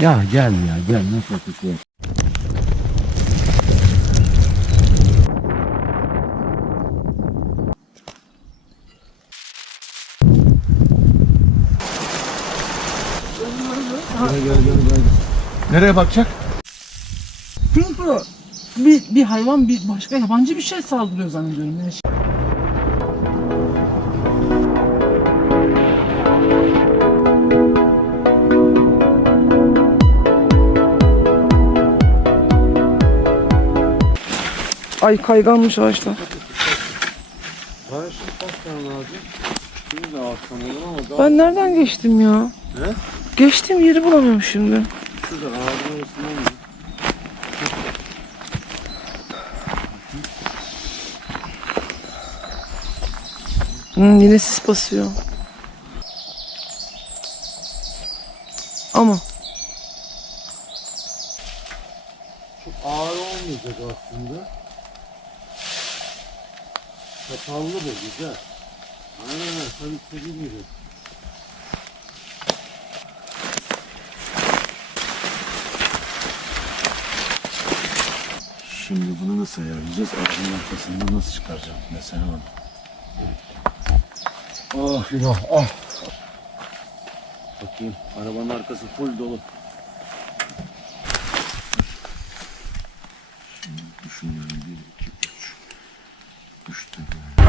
Ya gel ya gel nasıl tutuyor? Gel gel gel gel. Nereye bakacak? Çünkü bir, bir hayvan bir başka yabancı bir şey saldırıyor zannediyorum. Yani Ay kayganmış ağaçlar. Ben nereden geçtim ya? Ne? Geçtiğim yeri bulamıyorum şimdi. şurada ağacın arasından mı? Hmm, yine sis basıyor. Ama Çok ağır olmayacak aslında. Çatallı bu güzel. Aynen tabii istediğim gibi. Şimdi bunu nasıl ayarlayacağız? Arabanın arkasından nasıl çıkaracağım? Mesela onu. Ah günah ah. Bakayım arabanın arkası full dolu. Şimdi düşünüyorum bir, iki, üç. Üç tane.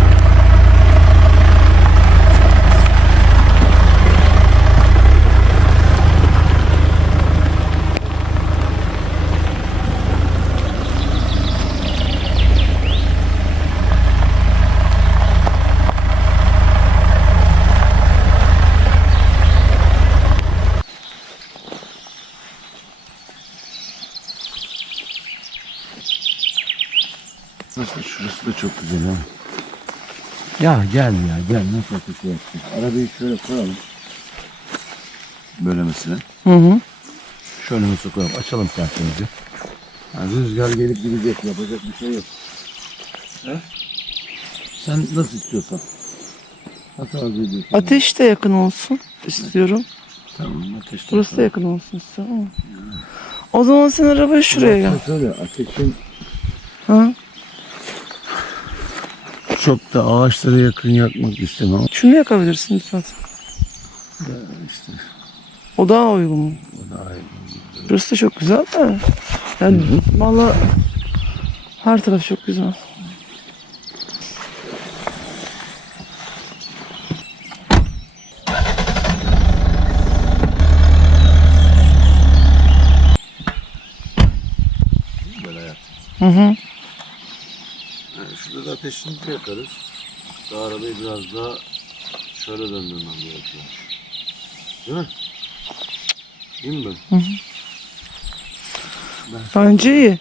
Nasıl şurası da çok güzel ha. Ya gel ya gel nasıl tutuyorsun? Arabayı şöyle koyalım. Böyle mesela. Hı hı. Şöyle nasıl koyalım? Açalım sertimizi. Yani rüzgar gelip gidecek yapacak bir şey yok. He? Sen nasıl istiyorsan. Nasıl arzu ediyorsan. Ateş de yakın olsun istiyorum. Tamam ateş. Burası da yakın olsun istiyorum. ama. O zaman sen arabayı şuraya gel. Şöyle ateşin Ha? Çok da ağaçlara yakın yakmak istemem. Şunu yakabilirsin lütfen. Ya işte O daha uygun mu? o da ayrı. Burası da çok güzel de. Yani valla her taraf çok güzel. Hı hı. Ateşini yakarız. Daha arabayı biraz daha şöyle döndürmem gerekiyor. Değil mi? Değil mi ben? Bence iyi.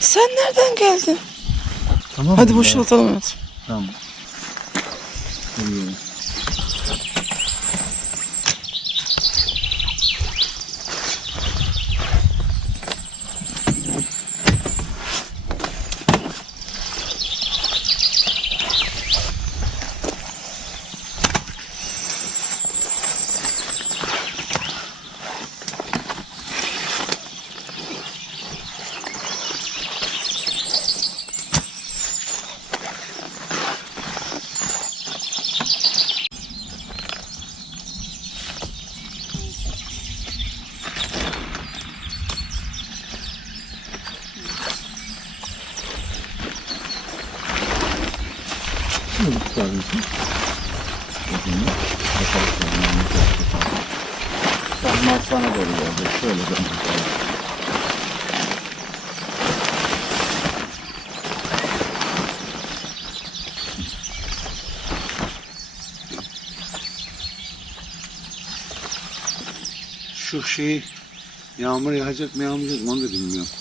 Sen nereden geldin? Tamam. Hadi boşaltalım hayatım. Tamam. Şunu bir tutar mısın? Bakayım. Bakalım sonra ne yapacak. Sen sana doğru geldi. Şöyle dön. Şu şey yağmur yağacak mı yağmayacak mı onu da bilmiyorum.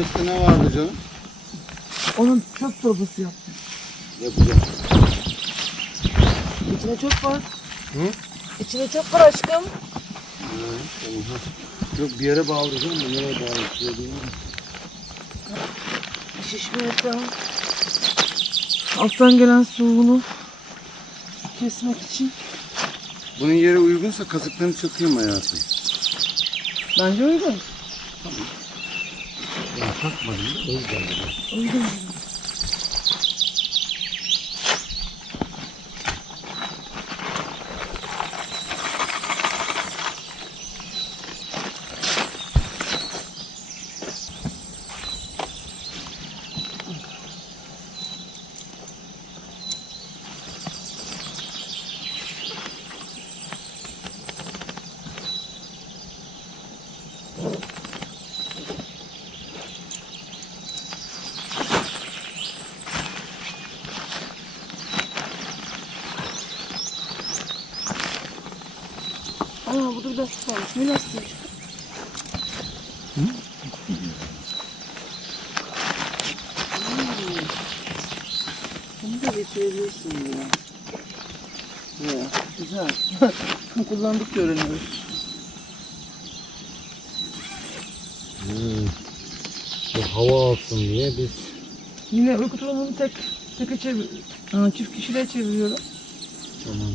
Poşette ne vardı canım? Onun çöp torbası yaptım. Yapacağım. İçine çöp var. Hı? İçine çöp var aşkım. Ha, tamam. ha. Yok bir yere bağlayacağım da nereye bağlayacağım. Şişme yaprağı. Alttan gelen soğuğunu kesmek için. Bunun yeri uygunsa kazıklarını çakayım hayatım. Bence uygun. Takmadım o yüzden dedim. Uygun. Aa burada bir lastik varmış. Ne lastiği? Hmm. Bunu da getirebilirsin ya. Ya güzel. Bunu kullandıkça öğreniyoruz. Hmm. Bu hava alsın diye biz Yine uyku tulumunu tek teke çevir, Aa, çift kişiliğe çeviriyorum. tamam.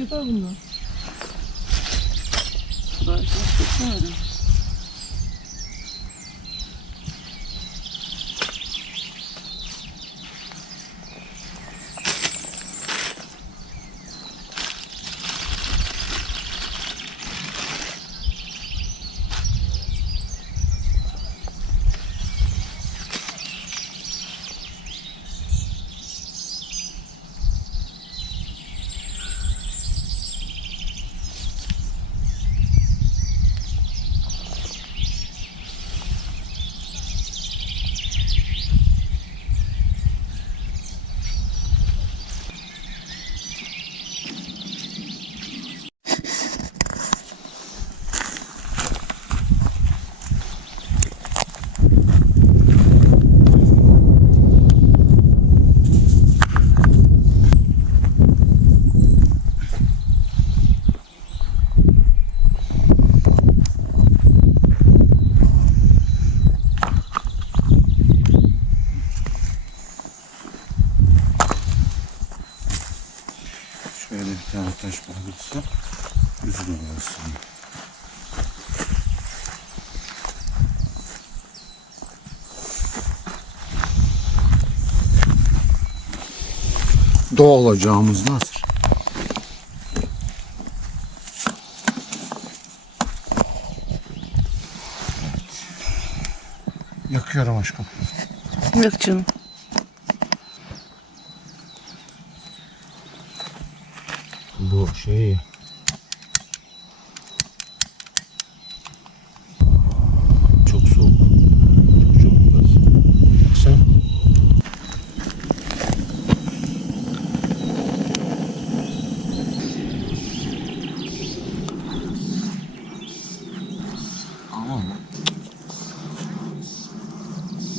Bir kişi yeter bundan. Doğal ocağımız hazır. Yakıyorum aşkım. Yok canım. Bu şey çok soğuk. Çok çok burası. Sen Ama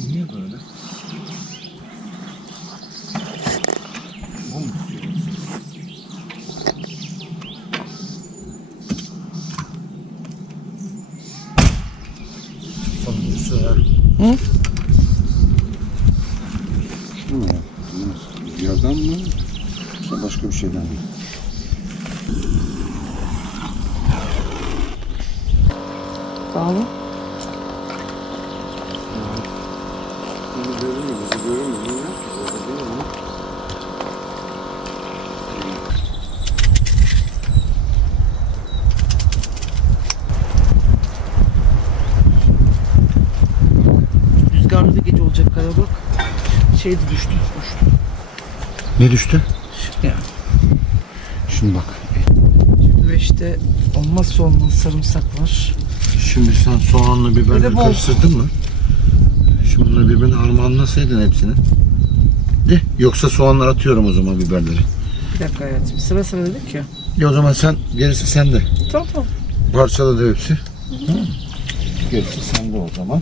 Niye böyle? Bu mu tutuyorsun? Sonuncusu ya. Hı? Bu ne ya? Nasıl? Rüyadan mı? Yoksa başka bir şeyden mi? Bağlı. Bunu görmüyor, bizi görmüyor. Ne Orada değil mi? Rüzgarlı bir gece olacak galiba bak. Şey de düştü. düştü. Ne düştü? Yani. Şimdi bak. Ve işte olmazsa olmaz sarımsak var. Şimdi sen soğanla biberleri bol. karıştırdın mı? Şimdi bunları birbirine harmanlasaydın hepsini. De, yoksa soğanlar atıyorum o zaman biberleri. Bir dakika hayatım. Sıra sıra dedik ya. Ya o zaman sen gerisi sende. Tamam tamam. Parçaladı hepsi. Tamam. Gerisi sende o zaman.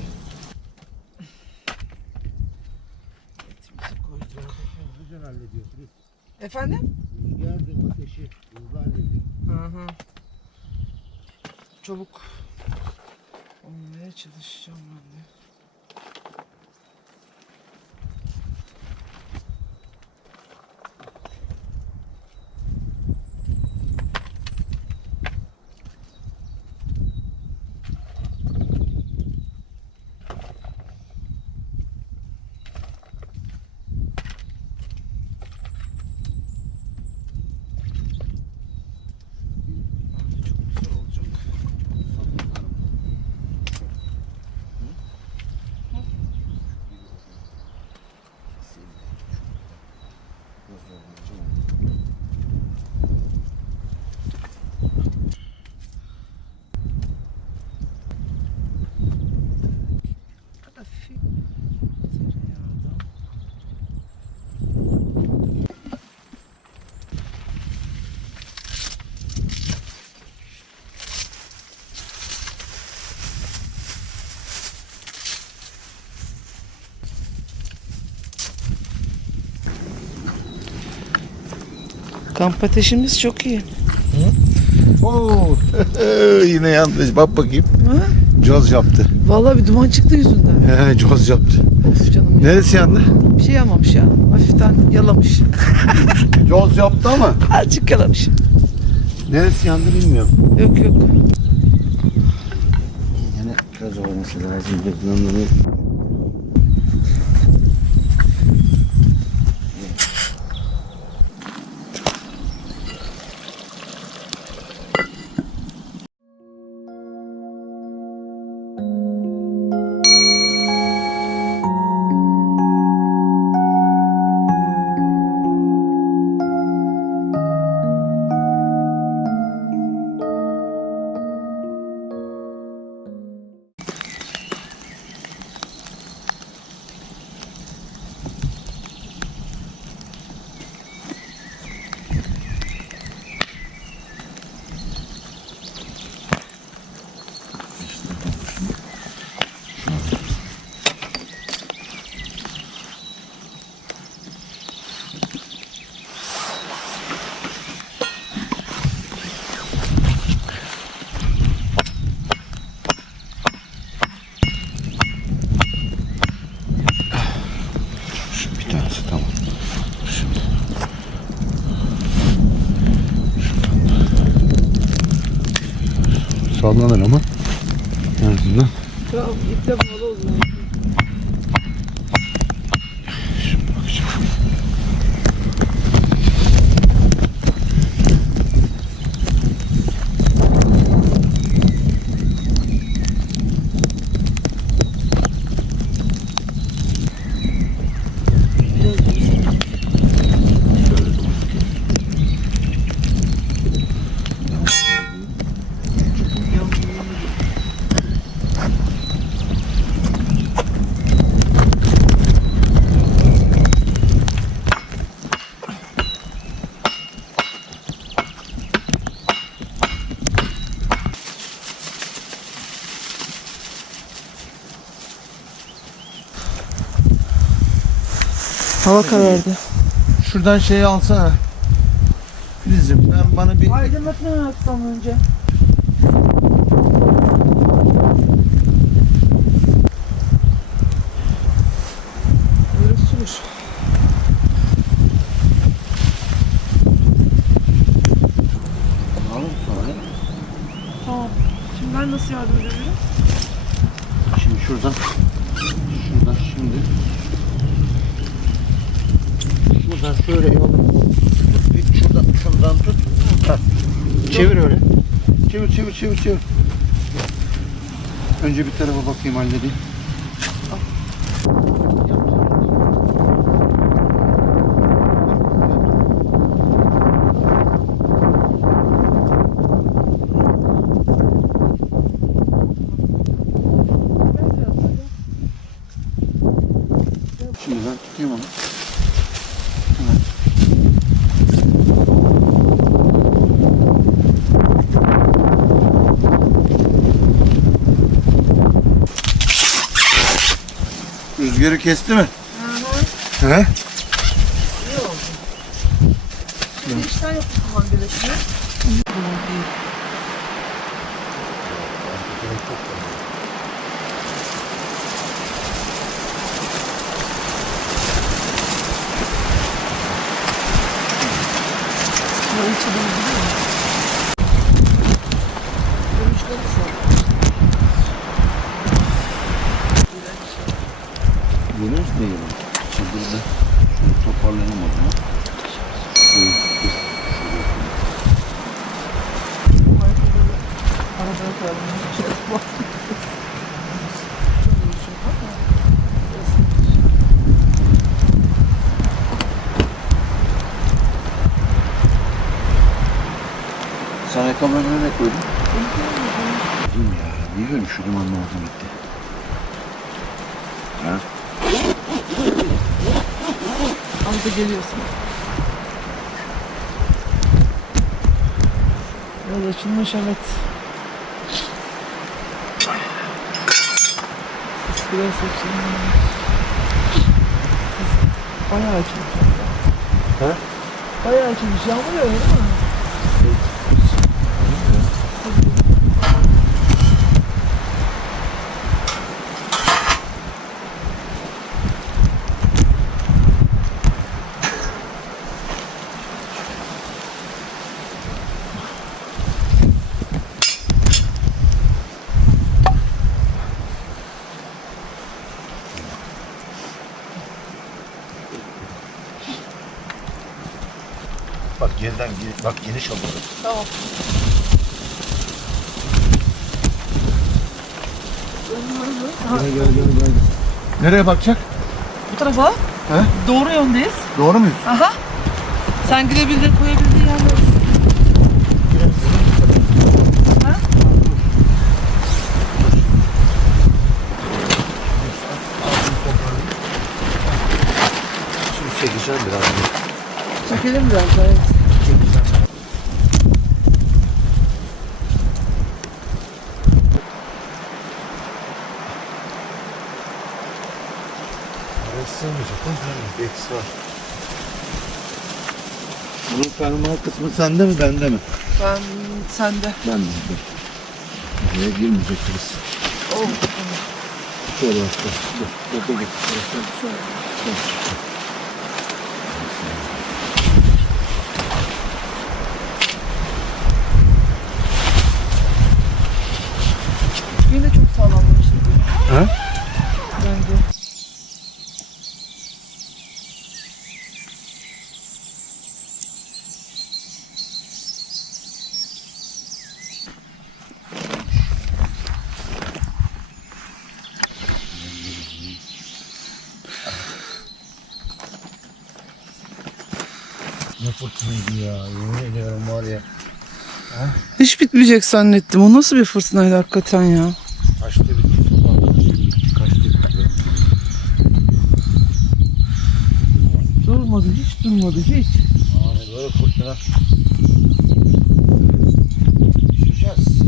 Efendim? Rüzgardır ateşi. Hızlı hallediyor. Hı hı. Çabuk olmaya çalışacağım ben de. Çok güzel olacak. Hafif tereyağdan. Kamp ateşimiz çok iyi. Oo, yine yandı. Bak bakayım. Ha? Coz yaptı. Vallahi bir duman çıktı yüzünden. He, coz yaptı. Of canım ya. Neresi yandı? Bir şey yapmamış ya. Hafiften yalamış. Coz yaptı ama Azıcık yalamış. neresi yandı bilmiyorum. Yok yok. Yine coz olması lazım. Onları... sallanır ama. En azından. Tamam iple bağlı o zaman. Hava karardı. Şuradan şeyi alsana. Filizim ben bana bir Aydınlatma yapsam önce. Böyle sür. alalım sonra. Tamam. Şimdi ben nasıl yardım edebilirim? Şimdi şuradan. Şuradan şimdi. Şuradan şöyle yol. Bir şuradan şuradan tut. Ha. Çevir öyle. Çevir çevir çevir. Önce bir tarafa bakayım halledeyim. Şimdi to be Açılmış evet. Sis biraz açılmış. Sis Bayağı açılmış. Ha? Bayağı açılmış. Yağmur yağıyor değil mi? Bak geniş alıyorum. Tamam. Gel gel gel gel. Nereye bakacak? Bu tarafa. He? Doğru yöndeyiz. Doğru muyuz? Aha. Sen girebildiğin, koyabildiğin yerler. Ha? Şimdi çekeceğim biraz. Çekelim biraz. Evet. Burası sığmayacak. Eksi var. Bunun fermuar kısmı sende mi bende mi? Ben sende. Ben de. Buraya girmeyecek burası. Oh. Şöyle bak. bak, Dur, dur, dur, dur. fırtınaydı ya. Yemin ediyorum var ya. Hiç bitmeyecek zannettim. O nasıl bir fırtınaydı hakikaten ya. Kaçtı bitti. Sabah kaçtı bitti. Durmadı, hiç durmadı, hiç. Abi böyle fırtına. Düşeceğiz.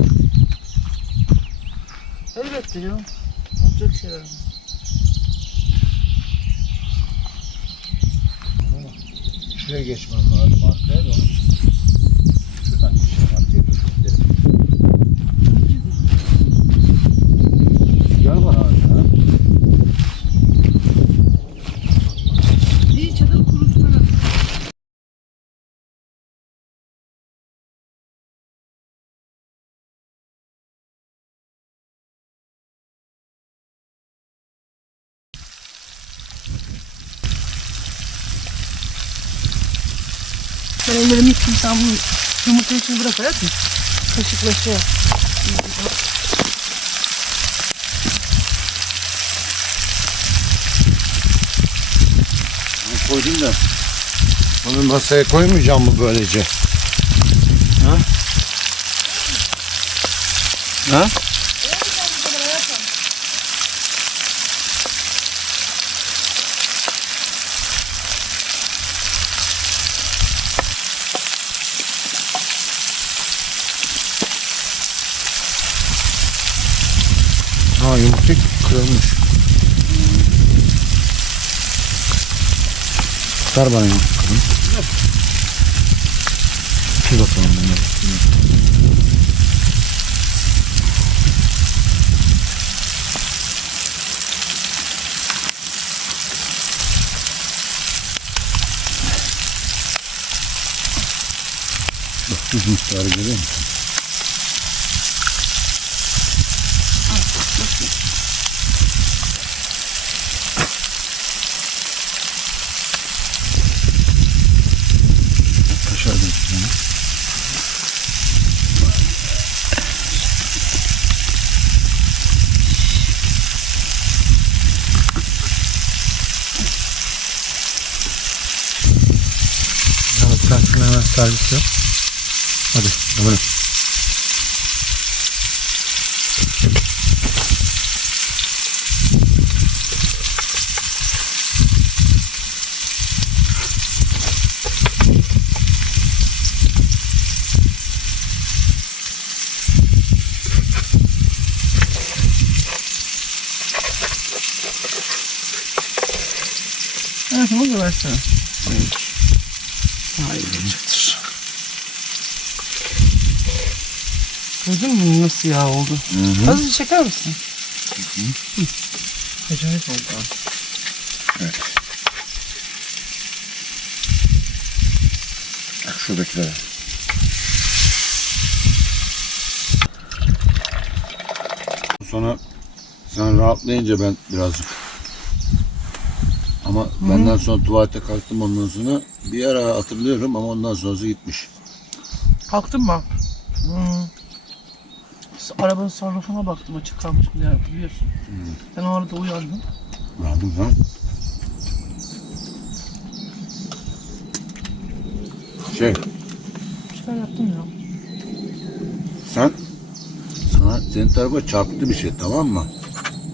Elbette ya. Olacak şeyler. Şuraya geçmem lazım arkaya da onun için. Şuradan geçeceğim arkaya dur. gidelim. Rüzgar var abi ha. İyi çadır kurusun en azından. Ben sen bunu yumurtanın içine bırak hayatım. Kaşıkla şey yap. Bunu koydum da. Bunu masaya koymayacağım mı böylece? Ha? Ha yumurta kırılmış. Ver bana kırın. Bir bakalım bunları. Bak tuz miktarı görüyor musun? Kaşar da üstüne. Ya sen şunu Gördün mü nasıl yağ oldu? Azıcık çeker misin? Hı. Acayip oldu. Evet. Şuradakilere. Sonra sen rahatlayınca ben birazcık ama benden sonra tuvalete kalktım ondan sonra bir ara hatırlıyorum ama ondan sonrası gitmiş. Kalktın mı? Hmm. Arabanın sunroofuna baktım açık kalmış mı diye biliyorsun. Ben o arada uyandım. Anladın mı? Şey, Bir şeyler yaptım ya. sen sana senin tarafa çarptı bir şey tamam mı?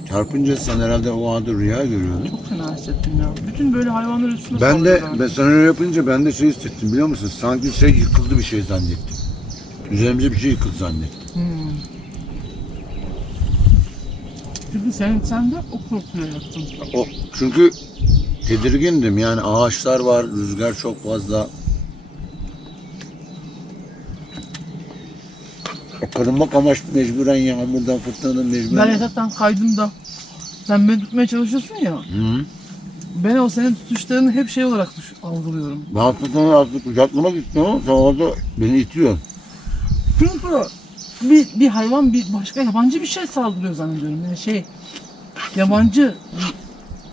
Çarpınca sen herhalde o anda rüya görüyordun. Çok fena hissettim ya. Bütün böyle hayvanlar üstüne Ben de ben sana öyle yapınca ben de şey hissettim biliyor musun? Sanki şey yıkıldı bir şey zannettim. Üzerimize bir şey yıkıldı zannettim. Hmm. Çünkü sen, sen de o korkuya yattın. O çünkü tedirgindim yani ağaçlar var, rüzgar çok fazla. E, Kırılmak amaçlı mecburen yağmurdan, fırtınadan mecburen. Ben yataktan kaydım da sen beni tutmaya çalışıyorsun ya. Hı. Ben o senin tutuşlarını hep şey olarak düş- algılıyorum. Ben fırtınayı artık kucaklamak istiyorum sen orada beni itiyorsun. Çünkü bir, bir hayvan bir başka yabancı bir şey saldırıyor zannediyorum. Yani şey yabancı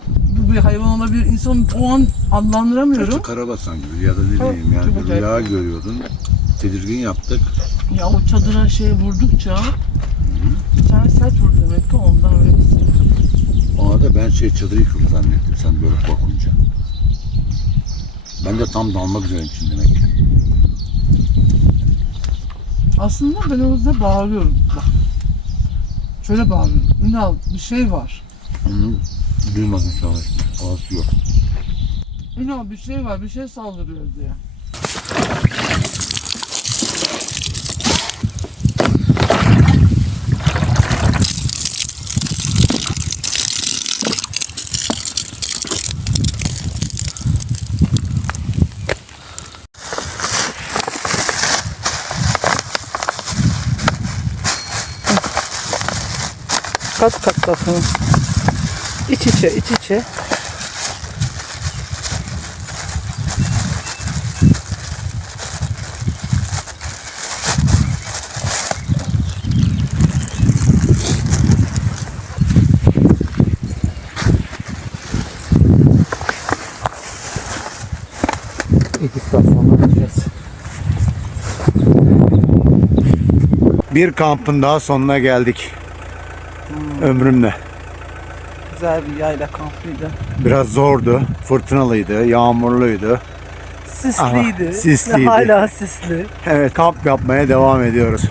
bu bir hayvan olabilir. İnsan o an adlandıramıyorum. Kötü karabasan gibi ya da ne Ha, bileyim yani çok bir acayip. rüya görüyordun. Tedirgin yaptık. Ya o çadıra şey vurdukça bir tane sert vurdu demek ki ondan öyle hissettim. O arada ben şey çadırı yıkıldı zannettim sen böyle korkunca. Ben de tam dalmak üzereymişim demek ki. Aslında ben orada bağırıyorum. Bak. Şöyle bağırıyorum. Ünal bir şey var. Onu duymadım şu an. Ağası yok. Ünal bir şey var. Bir şey saldırıyor diye. Kat bakın. İç içe, iç içe. İstasyonuna gideceğiz. Bir kampın daha sonuna geldik. Ömrümle. Güzel bir yayla kampıydı. Biraz zordu, fırtınalıydı, yağmurluydu. Sisliydi. Ama sisliydi. Hala sisli. Evet kamp yapmaya devam ediyoruz.